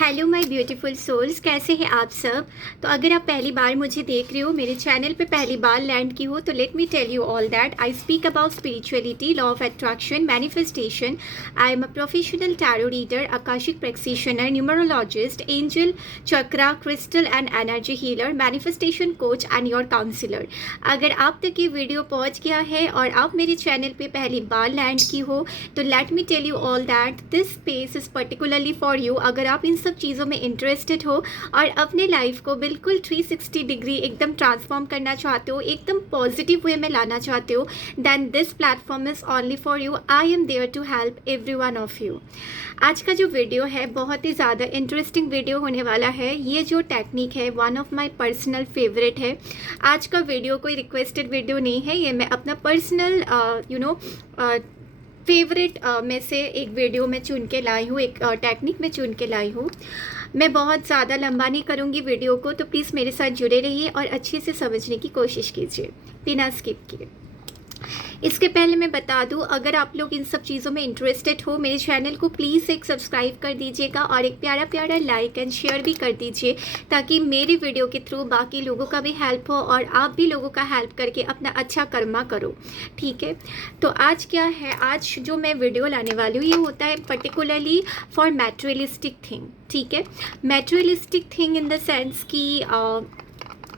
Hello my beautiful souls, कैसे हैं आप सब। तो अगर आप पहली बार मुझे देख रहे हो, मेरे चैनल पे पहली बार लैंड की हो, तो let me tell you all that I speak about spirituality, law of attraction, manifestation. I am a professional tarot reader, Akashic practitioner, numerologist, angel, chakra, crystal and energy healer, manifestation coach and your counsellor. अगर आप तक ये video पहुंच गया है और आप मेरे चैनल पे पहली बार लैंड की हो, तो let me tell you all that this space is particularly for you. अगर आप इन सब चीज़ों में इंटरेस्टेड हो और अपने लाइफ को बिल्कुल 360 डिग्री एकदम ट्रांसफॉर्म करना चाहते हो, एकदम पॉजिटिव वे में लाना चाहते हो, then this platform is only for you. I am there to help every one of you. आज का जो वीडियो है बहुत ही ज़्यादा इंटरेस्टिंग वीडियो होने वाला है। ये जो टेक्निक है one of my personal favourite है। आज का वीडियो कोई रिक्वेस्टेड वीडियो नहीं है, ये मैं अपना पर्सनल फेवरेट में से एक वीडियो में चुन के लाई हूँ, एक टेक्निक में चुन के लाई हूँ। मैं बहुत ज़्यादा लंबा नहीं करूँगी वीडियो को, तो प्लीज़ मेरे साथ जुड़े रहिए और अच्छे से समझने की कोशिश कीजिए बिना स्किप किए। इसके पहले मैं बता दूं, अगर आप लोग इन सब चीज़ों में इंटरेस्टेड हो, मेरे चैनल को प्लीज़ एक सब्सक्राइब कर दीजिएगा और एक प्यारा प्यारा लाइक एंड शेयर भी कर दीजिए, ताकि मेरी वीडियो के थ्रू बाकी लोगों का भी हेल्प हो और आप भी लोगों का हेल्प करके अपना अच्छा कर्मा करो। ठीक है, तो आज क्या है, आज जो मैं वीडियो लाने वाली हूँ ये होता है पर्टिकुलरली फॉर मैटेरियलिस्टिक थिंग। ठीक है, materialistic thing in the sense कि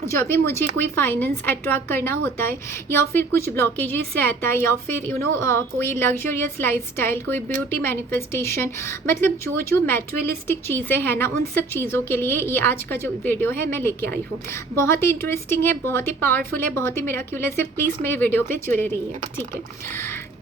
जब भी मुझे कोई फाइनेंस अट्रैक्ट करना होता है, या फिर कुछ ब्लॉकेजेस रहता है, या फिर कोई लग्जरियस लाइफस्टाइल, कोई ब्यूटी मैनिफेस्टेशन, मतलब जो जो मैटेरियलिस्टिक चीज़ें हैं ना, उन सब चीज़ों के लिए ये आज का जो वीडियो है मैं लेके आई हूँ। बहुत ही इंटरेस्टिंग है, बहुत ही पावरफुल है, बहुत ही मिराक्युलस है। प्लीज़ मेरे वीडियो पर जुड़े रहिए। ठीक है,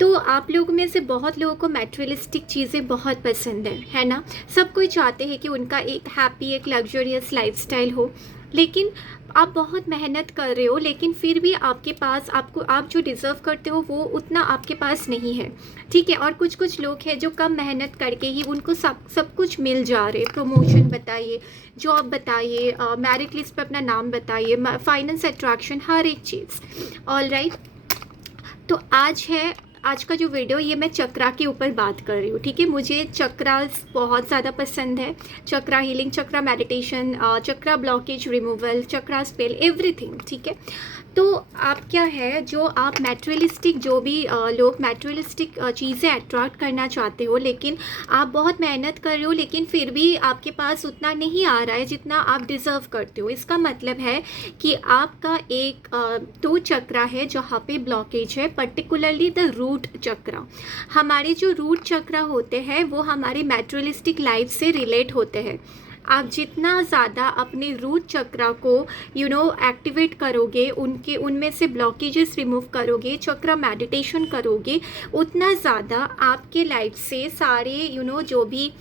तो आप लोगों में से बहुत लोगों को मैटेरियलिस्टिक चीज़ें बहुत पसंद है ना। सब कोई चाहते हैं कि उनका एक हैप्पी, एक लग्जरियस लाइफस्टाइल हो, लेकिन आप बहुत मेहनत कर रहे हो, लेकिन फिर भी आपके पास आप जो डिज़र्व करते हो वो उतना आपके पास नहीं है। ठीक है, और कुछ कुछ लोग हैं जो कम मेहनत करके ही उनको सब कुछ मिल जा रहे। प्रमोशन बताइए, जॉब बताइए, मेरिट लिस्ट पे अपना नाम बताइए, फाइनेंस अट्रैक्शन, हर एक चीज़। ऑल राइट, तो आज का जो वीडियो ये मैं चक्रा के ऊपर बात कर रही हूँ। ठीक है, मुझे चक्रास बहुत ज़्यादा पसंद है। चक्रा हीलिंग, चक्रा मेडिटेशन, चक्रा ब्लॉकेज रिमूवल, चक्रा स्पेल, एवरीथिंग। ठीक है, तो आप क्या है, जो आप मैटेरियलिस्टिक, जो भी लोग मैटेरियलिस्टिक चीज़ें अट्रैक्ट करना चाहते हो, लेकिन आप बहुत मेहनत कर रहे हो, लेकिन फिर भी आपके पास उतना नहीं आ रहा है जितना आप डिज़र्व करते हो। इसका मतलब है कि आपका एक दो चक्रा है जहाँ पे ब्लॉकेज है, पर्टिकुलरली द रूट चक्रा। हमारे जो रूट चक्रा होते हैं वो हमारे मैटेरियलिस्टिक लाइफ से रिलेट होते हैं। आप जितना ज़्यादा अपने रूट चक्रा को एक्टिवेट करोगे, उनमें से ब्लॉकेजेस रिमूव करोगे, चक्रा मेडिटेशन करोगे, उतना ज़्यादा आपके लाइफ से सारे जो भी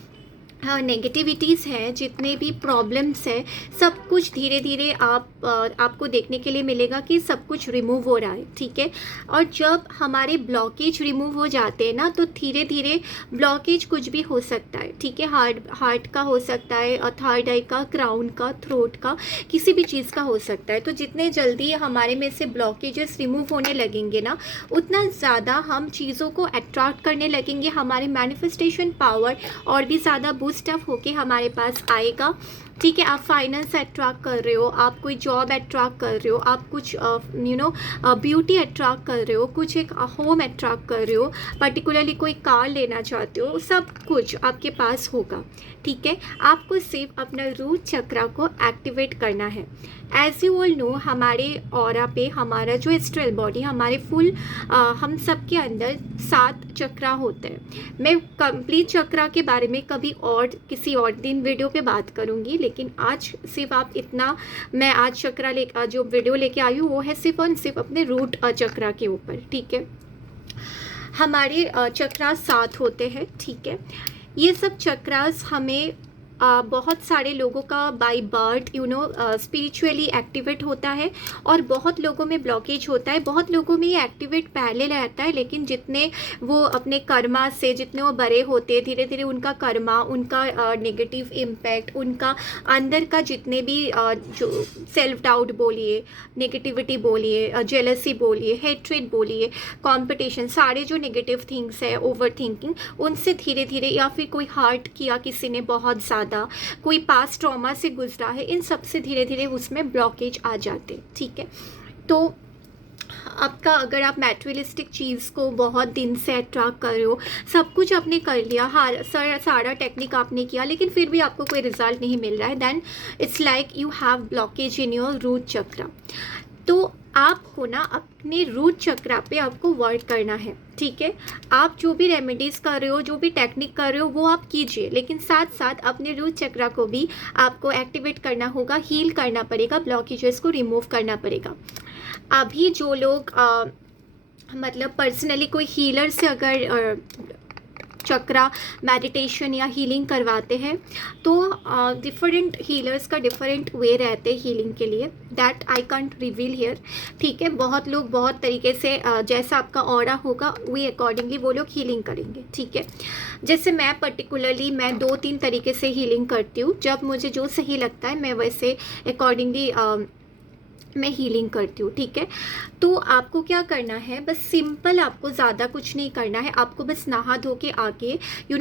नेगेटिविटीज़ हैं, जितने भी प्रॉब्लम्स हैं, सब कुछ धीरे धीरे आपको देखने के लिए मिलेगा कि सब कुछ रिमूव हो रहा है। ठीक है, और जब हमारे ब्लॉकेज रिमूव हो जाते हैं ना, तो धीरे धीरे ब्लॉकेज कुछ भी हो सकता है। ठीक है, हार्ट का हो सकता है, थर्ड आई का, क्राउन का, थ्रोट का, किसी भी चीज़ का हो सकता है। तो जितने जल्दी हमारे में से ब्लॉकेजेस रिमूव होने लगेंगे ना, उतना ज़्यादा हम चीज़ों को अट्रैक्ट करने लगेंगे। हमारे मैनिफेस्टेशन पावर और भी ज़्यादा बूस्ट अप होके हमारे पास आएगा। ठीक है, आप फाइनेंस अट्रैक्ट कर रहे हो, आप कोई जॉब अट्रैक्ट कर रहे हो, आप कुछ ब्यूटी अट्रैक्ट कर रहे हो, कुछ एक होम अट्रैक्ट कर रहे हो, पर्टिकुलरली कोई कार लेना चाहते हो, सब कुछ आपके पास होगा। ठीक है, आपको सिर्फ अपना रूट चक्रा को एक्टिवेट करना है। एज यू ऑल नो, हमारे ऑरा पे हमारा जो एस्ट्रल बॉडी, हमारे फुल हम सब के अंदर 7 चक्रा होते हैं। मैं कंप्लीट चक्रा के बारे में कभी और किसी और दिन वीडियो पे बात करूँगी, लेकिन आज सिर्फ आप इतना, मैं आज चक्रा जो वीडियो लेके आई हूँ वो है सिर्फ और सिर्फ अपने रूट चक्रा के ऊपर। ठीक है, हमारे चक्रा 7 होते हैं। ठीक है, ये सब चक्रास हमें बहुत सारे लोगों का बाय बर्थ स्पिरिचुअली एक्टिवेट होता है, और बहुत लोगों में ब्लॉकेज होता है। बहुत लोगों में ये एक्टिवेट पहले रहता है, लेकिन जितने वो अपने कर्मा से, जितने वो बड़े होते हैं, धीरे धीरे उनका कर्मा, उनका नेगेटिव इम्पैक्ट, उनका अंदर का जितने भी जो सेल्फ डाउट बोलिए, नेगेटिविटी बोलिए, जेलसी बोलिए, हेट्रेड बोलिए, कॉम्पिटिशन, सारे जो नेगेटिव थिंग्स है, ओवर थिंकिंग, उनसे धीरे धीरे, या फिर कोई हर्ट किया किसी ने बहुत ज़्यादा, ज़्यादा, कोई पास्ट ट्रॉमा से गुजरा है, इन सब से धीरे धीरे उसमें ब्लॉकेज आ जाते हैं, ठीक है। तो आपका अगर आप मैटेरियलिस्टिक चीज़ को बहुत दिन से अट्रैक्ट कर रहे हो, सब कुछ आपने कर लिया, हर सारा टेक्निक आपने किया, लेकिन फिर भी आपको कोई रिजल्ट नहीं मिल रहा है, then it's like you have blockage in your root chakra. तो आपको ना अपने रूट चक्रा पे आपको वर्क करना है, ठीक है। आप जो भी रेमेडीज़ कर रहे हो, जो भी टेक्निक कर रहे हो, वो आप कीजिए, लेकिन साथ साथ अपने रूट चक्रा को भी आपको एक्टिवेट करना होगा, हील करना पड़ेगा, ब्लॉकेजेस को रिमूव करना पड़ेगा। अभी जो लोग मतलब पर्सनली कोई हीलर से अगर चक्रा मेडिटेशन या हीलिंग करवाते हैं, तो डिफरेंट हीलर्स का डिफरेंट वे रहते हैं हीलिंग के लिए, that I can't reveal here, ठीक है। बहुत लोग बहुत तरीके से जैसा आपका ऑरा होगा वही अकॉर्डिंगली वो लोग हीलिंग करेंगे, ठीक है। जैसे मैं पर्टिकुलरली मैं 2-3 तरीके से हीलिंग करती हूँ, जब मुझे जो सही लगता है मैं वैसे अकॉर्डिंगली मैं हीलिंग करती हूँ, ठीक है। तो आपको क्या करना है, बस सिंपल, आपको ज़्यादा कुछ नहीं करना है, आपको बस नहा धो के आके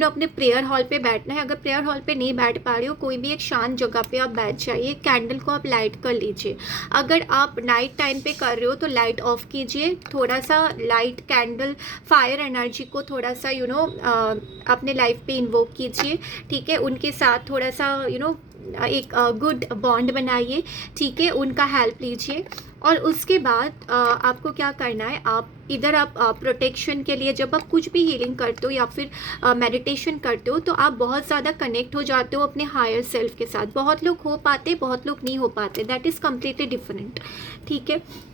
अपने प्रेयर हॉल पे बैठना है। अगर प्रेयर हॉल पे नहीं बैठ पा रहे हो, कोई भी एक शांत जगह पे आप बैठ जाइए, कैंडल को आप लाइट कर लीजिए। अगर आप नाइट टाइम पे कर रहे हो तो लाइट ऑफ कीजिए, थोड़ा सा लाइट कैंडल फायर एनर्जी को थोड़ा सा अपने लाइफ पे इन्वोक कीजिए, ठीक है। उनके साथ थोड़ा सा एक गुड बॉन्ड बनाइए, ठीक है, उनका हेल्प लीजिए। और उसके बाद आपको क्या करना है, आप इधर आप प्रोटेक्शन के लिए जब आप कुछ भी हीलिंग करते हो या फिर मेडिटेशन करते हो, तो आप बहुत ज़्यादा कनेक्ट हो जाते हो अपने हायर सेल्फ के साथ। बहुत लोग हो पाते, बहुत लोग नहीं हो पाते, दैट इज़ कम्प्लीटली डिफरेंट, ठीक है।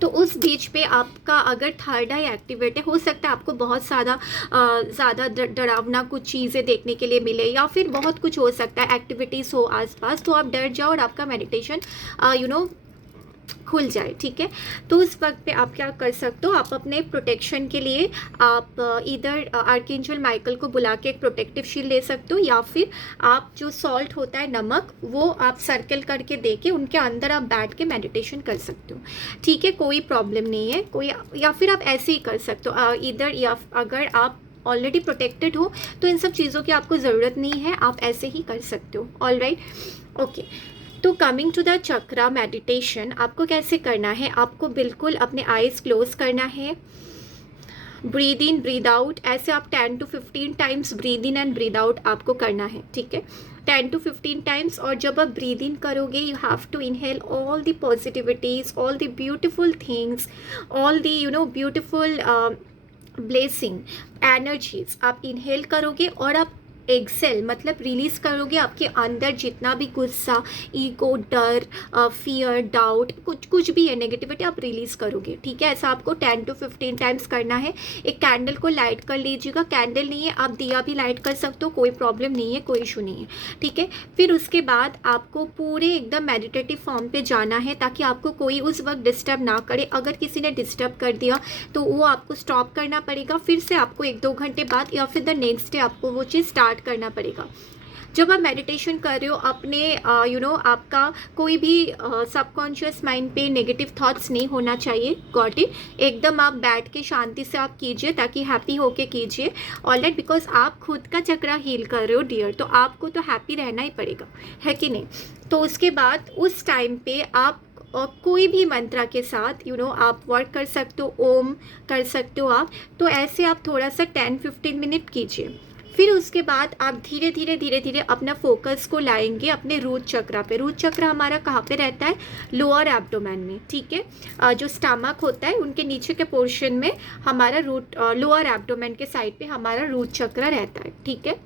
तो उस बीच पे आपका अगर थर्ड आई एक्टिवेट है, हो सकता है आपको बहुत ज़्यादा डरावना कुछ चीज़ें देखने के लिए मिले, या फिर बहुत कुछ हो सकता है, एक्टिविटीज़ हो आसपास, तो आप डर जाओ और आपका मेडिटेशन खुल जाए, ठीक है। तो उस वक्त पे आप क्या कर सकते हो, आप अपने प्रोटेक्शन के लिए आप इधर आर्कएंजल माइकल को बुला के एक प्रोटेक्टिव शील्ड ले सकते हो, या फिर आप जो सॉल्ट होता है, नमक, वो आप सर्कल करके दे के उनके अंदर आप बैठ के मेडिटेशन कर सकते हो, ठीक है। कोई प्रॉब्लम नहीं है कोई, या फिर आप ऐसे ही कर सकते हो इधर, या अगर आप ऑलरेडी प्रोटेक्टेड हो तो इन सब चीज़ों की आपको ज़रूरत नहीं है, आप ऐसे ही कर सकते हो, ऑल राइट, ओके। तो coming to the chakra meditation, आपको कैसे करना है, आपको बिल्कुल अपने आईज क्लोज करना है, ब्रीद इन ब्रीद आउट, ऐसे आप 10 to 15 times breathe in and breathe out आपको करना है, ठीक है, 10 to 15 टाइम्स। और जब आप ब्रीद इन करोगे, you have to inhale all the positivities, all the beautiful things, all the beautiful blessing energies आप इनहेल करोगे, और आप एक्सेल मतलब रिलीज करोगे आपके अंदर जितना भी गुस्सा, ईगो, डर, फियर, डाउट, कुछ भी है नेगेटिविटी, आप रिलीज करोगे, ठीक है। ऐसा आपको 10 to 15 टाइम्स करना है। एक कैंडल को लाइट कर लीजिएगा, कैंडल नहीं है आप दिया भी लाइट कर सकते हो, कोई प्रॉब्लम नहीं है, कोई इशू नहीं है, ठीक है। फिर उसके बाद आपको पूरे एकदम मेडिटेटिव फॉर्म पे जाना है, ताकि आपको कोई उस वक्त डिस्टर्ब ना करे। अगर किसी ने डिस्टर्ब कर दिया तो वो आपको स्टॉप करना पड़ेगा, फिर से आपको 1-2 घंटे बाद या फिर द नेक्स्ट डे आपको वो चीज़ स्टार्ट करना पड़ेगा। जब आप मेडिटेशन कर रहे हो, अपने आपका कोई भी सबकॉन्शियस माइंड पे नेगेटिव थॉट्स नहीं होना चाहिए, गॉट इट। एकदम आप बैठ के शांति से आप कीजिए, ताकि हैप्पी होके कीजिए, ऑलराइट, बिकॉज आप खुद का चक्रा हील कर रहे हो डियर, तो आपको तो हैप्पी रहना ही पड़ेगा, है कि नहीं। तो उसके बाद उस टाइम पे आप कोई भी मंत्रा के साथ आप वर्क कर सकते हो, ओम कर सकते हो आप। तो ऐसे आप थोड़ा सा 10-15 मिनट कीजिए। फिर उसके बाद आप धीरे धीरे अपना फोकस को लाएंगे अपने रूट चक्रा पे। रूट चक्रा हमारा कहाँ पे रहता है, लोअर एब्डोमेन में, ठीक है। जो स्टमक होता है उनके नीचे के पोर्शन में हमारा रूट, लोअर एब्डोमेन के साइड पे हमारा रूट चक्रा रहता है, ठीक है।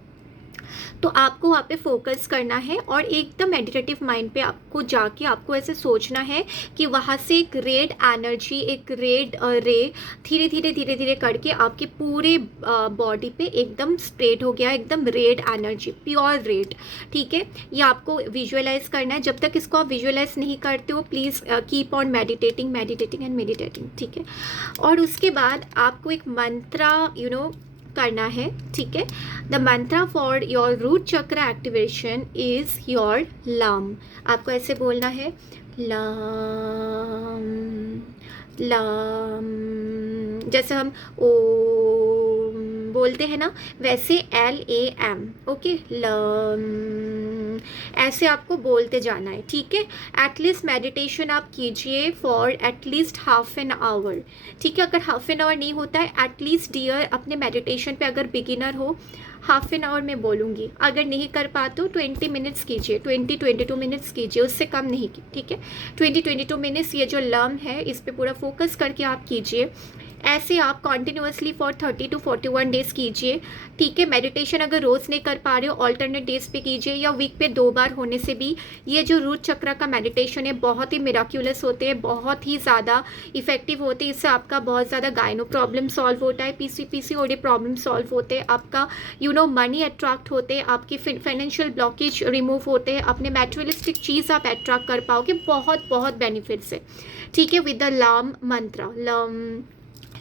तो आपको वहाँ पे फोकस करना है, और एकदम मेडिटेटिव माइंड पे आपको जाके आपको ऐसे सोचना है कि वहाँ से एक रेड एनर्जी, एक रेड रे धीरे धीरे करके आपके पूरे बॉडी पे एकदम स्प्रेड हो गया, एकदम रेड एनर्जी, प्योर रेड, ठीक है। ये आपको विजुअलाइज करना है। जब तक इसको आप विजुअलाइज नहीं करते हो, please keep on meditating and meditating, ठीक है। और उसके बाद आपको एक मंत्रा करना है, ठीक है। The mantra for your root chakra activation is your Lam. आपको ऐसे बोलना है, लम लम, जैसे हम ओम बोलते हैं ना, वैसे LAM, ओके, लम ऐसे आपको बोलते जाना है, ठीक है। एटलीस्ट मेडिटेशन आप कीजिए for at least half an hour, ठीक है। अगर हाफ एन आवर नहीं होता है, एटलीस्ट डियर अपने मेडिटेशन पे अगर बिगिनर हो, हाफ एन आवर मैं बोलूँगी। अगर नहीं कर पाते हो 20 मिनट्स कीजिए, 22 मिनट्स कीजिए, उससे कम नहीं, ठीक है। 22 मिनट्स ये जो लर्म है इस पर पूरा फोकस करके आप कीजिए। ऐसे आप कॉन्टिन्यूसली फॉर 30 to 41 डेज़ कीजिए, ठीक है। मेडिटेशन अगर रोज़ नहीं कर पा रहे हो, ऑल्टरनेट डेज पे कीजिए, या वीक पे 2 बार होने से भी ये जो रूट चक्र का मेडिटेशन है बहुत ही मिराक्यूलस होते हैं, बहुत ही ज़्यादा इफेक्टिव होते हैं। इससे आपका बहुत ज़्यादा गायनो प्रॉब्लम सॉल्व होता है, पीसीओडी प्रॉब्लम सॉल्व होते हैं, आपका मनी अट्रैक्ट होते हैं, आपकी फाइनेंशियल ब्लॉकेज रिमूव होते हैं, अपने मैटेरियलिस्टिक चीज़ आप अट्रैक्ट कर पाओगे। बहुत बहुत बेनिफिट्स है, ठीक है। विद द लम मंत्र, लम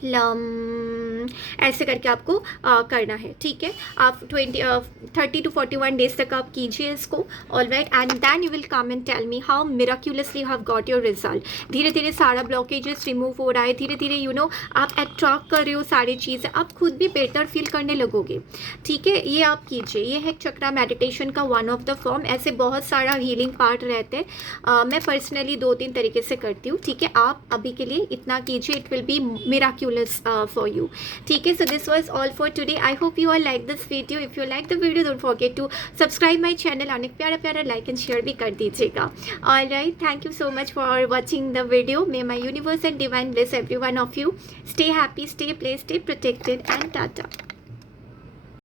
लम ऐसे करके आपको करना है, ठीक है। आप 30 to 41 डेज तक आप कीजिए इसको, all right. And then you will come and tell me how miraculously you have got your result. धीरे धीरे सारा ब्लॉकेजेस रिमूव हो रहा है, धीरे धीरे आप अट्रैक्ट कर रहे हो सारी चीज़ें, आप खुद भी बेहतर फील करने लगोगे, ठीक है। ये आप कीजिए, ये है चक्रा मेडिटेशन का वन ऑफ द फॉर्म। ऐसे बहुत सारा हीलिंग पार्ट रहते हैं, मैं पर्सनली 2-3 तरीके से करती हूँ, ठीक है। आप अभी के लिए इतना कीजिए, it will be miraculous for you, ठीक है। So this was all for today. I hope you all like this video. If you like the video, don't forget to subscribe my channel और एक प्यारा प्यारा like and share भी कर दीजिएगा। All right, thank you so much for watching the video. May my universe and divine bless every one of you. Stay happy, stay blessed, stay protected, and tata.